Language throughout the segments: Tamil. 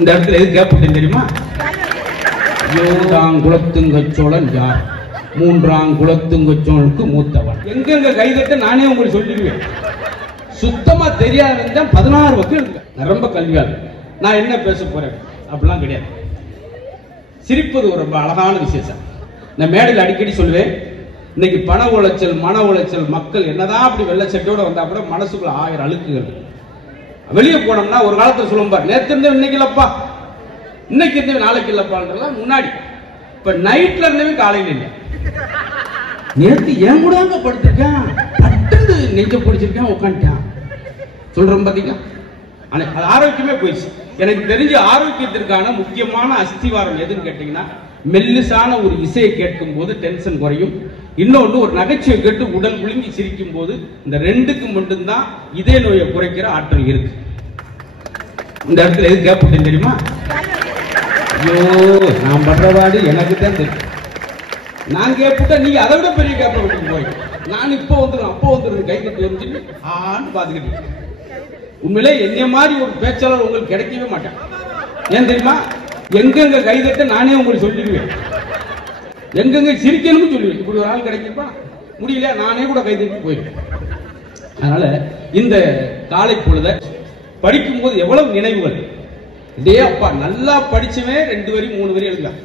இந்த இடத்துல எது கேட்பட்டேன் தெரியுமா? 7ஆம் குலத்துங்கச்சோழன் யார்? 3ஆம் குலத்துங்கச்சோழனுக்கு மூத்தவன். எங்கெங்க கைதட்ட நானே உங்களுக்கு சொல்லிடுவேன். சுத்தமா தெரியாத 16 வக்கு இருக்கு. ரொம்ப கல்வியாளர். நான் என்ன பேச போறேன் அப்படிலாம் கிடையாது. சிரிப்பது ஒரு ரொம்ப அழகான விசேஷம். நான் மேடையில் அடிக்கடி சொல்லுவேன், இன்னைக்கு பண உளைச்சல், மன உளைச்சல், மக்கள் என்னதான் அப்படி வெள்ளச்சட்டோட வந்தா கூட மனசுக்குள்ள 1000 அழுக்குகள். வெளியே போனோம்னா ஒரு காலத்துல சொல்லுவோம், நேற்று இருந்தவன் இன்னைக்கு இல்லப்பா, இன்னைக்கு இருந்தவன் நாளைக்கு இல்லப்பான்றலாம் முன்னாடி. இப்ப நைட்ல இருந்தவே காலையில் இல்லை. நேற்று ஏன் கூட அங்க படுத்திருக்கேன், பட்டு நெஞ்ச பிடிச்சிருக்கேன், உட்காந்துட்டான் சொல்றோம் பாத்தீங்களா? அது ஆரோக்கியமே போயிடுச்சு. எனக்கு தெரிஞ்ச ஆரோக்கியத்திற்கான முக்கியமான அஸ்திவாரம் எதுன்னு கேட்டீங்கன்னா, மெல்லிசான ஒரு இசையை கேட்கும் போது டென்ஷன் குறையும். இன்னொன்று, ஒரு நகைச்சுவை கேட்டு உடல் குலுங்கி சிரிக்கும் போது, இந்த ரெண்டுக்கு மட்டும்தான் இதய நோயை குறைக்கிற ஆற்றல் இருக்கு. இந்த இடத்துல எது கேட்பட்டேன் தெரியுமா? ஐயோ, நான் பண்றவாடு எனக்கு தான் தெரியும். நான் கேட்பட்டா நீங்க அதை விட பெரிய கேப்ப விட்டு போய் நான் இப்போ வந்துடும் அப்போ வந்துடும் கை கட்டி வந்துட்டு ஆன்னு பாத்துக்கிட்டு. உண்மையிலே என்னைய மாதிரி ஒரு பேச்சாளர் உங்களுக்கு கிடைக்கவே மாட்டேன். ஏன் தெரியுமா? எங்கெங்க கைதட்ட நானே உங்களுக்கு சொல்லிடுவேன், எங்கெங்க சிரிக்கணும்னு சொல்லுவேன். இப்படி ஒரு ஆள் கிடைக்கப்பா முடியல, நானே கூட கைதட்டி போயிடுவேன். அதனால இந்த காலை பொழுத படிக்கும் போது எவ்வளவு நினைவுகள். டே அப்பா, நல்லா படிச்சுமே 2 வரி 3 வரி எழுதுவேன்.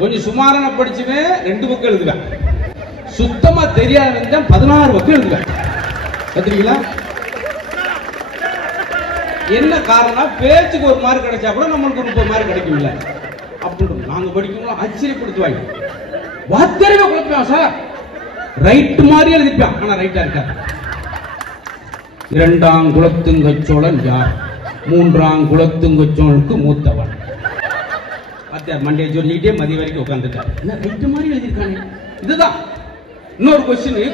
கொஞ்சம் சுமாரான படிச்சுமே 2 பக்கம் எழுதுவேன். சுத்தமா தெரியாத 16 பக்கம் எழுதுவேன். கத்துறீங்களா? என்ன காரணம்? பேச்சுக்கு ஒரு மார்க் கிடைச்சா கூட நம்மளுக்கு 30 மார்க் கிடைக்கும்ல. அப்படி நாங்க படிக்கணும் ஆச்சரியப்படுத்துவாங்க. வாத்தியாரவே குழப்பம் சார், ரைட் மாதிரி எழுதிப்பான், ஆனா ரைட்டா இருக்காது. 2ஆம் குலத்துங்கச்சோழன் யார்? 3ஆம் குலத்துங்கச்சோழனுக்கு மூத்தவன். வாத்தியார் மண்டே சொல்லிக்கிட்டே மதிய வரைக்கும் உட்காந்துட்டார். ரைட் மாதிரி எழுதியிருக்காங்க. இதுதான் இன்னொரு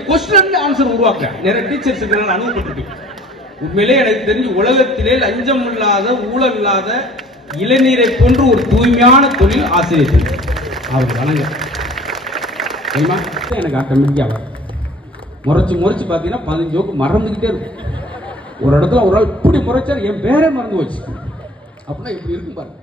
கொஸ்டின் ஆன்சர் உருவாக்க நிறைய டீச்சர்ஸ் அனுபவப்பட்டிருக்கேன். உண்மையிலே எனக்கு தெரிஞ்சு உலகத்திலே லஞ்சம் இல்லாத, ஊழல் இல்லாத, இளநீரை போன்று ஒரு தூய்மையான தொழில் ஆசிரியர். அவர் வணங்க தெரியுமா? எனக்கு ஆட்டோமேட்டிக்கா வரும். முறைச்சு பார்த்தீங்கன்னா 15 ஜோக்கு மறந்துகிட்டே இருக்கும். ஒரு இடத்துல ஒரு ஆள் இப்படி முறைச்சார், என் பேரே மறந்து வச்சு. அப்படின்னா இப்படி இருக்கும் பாருங்க.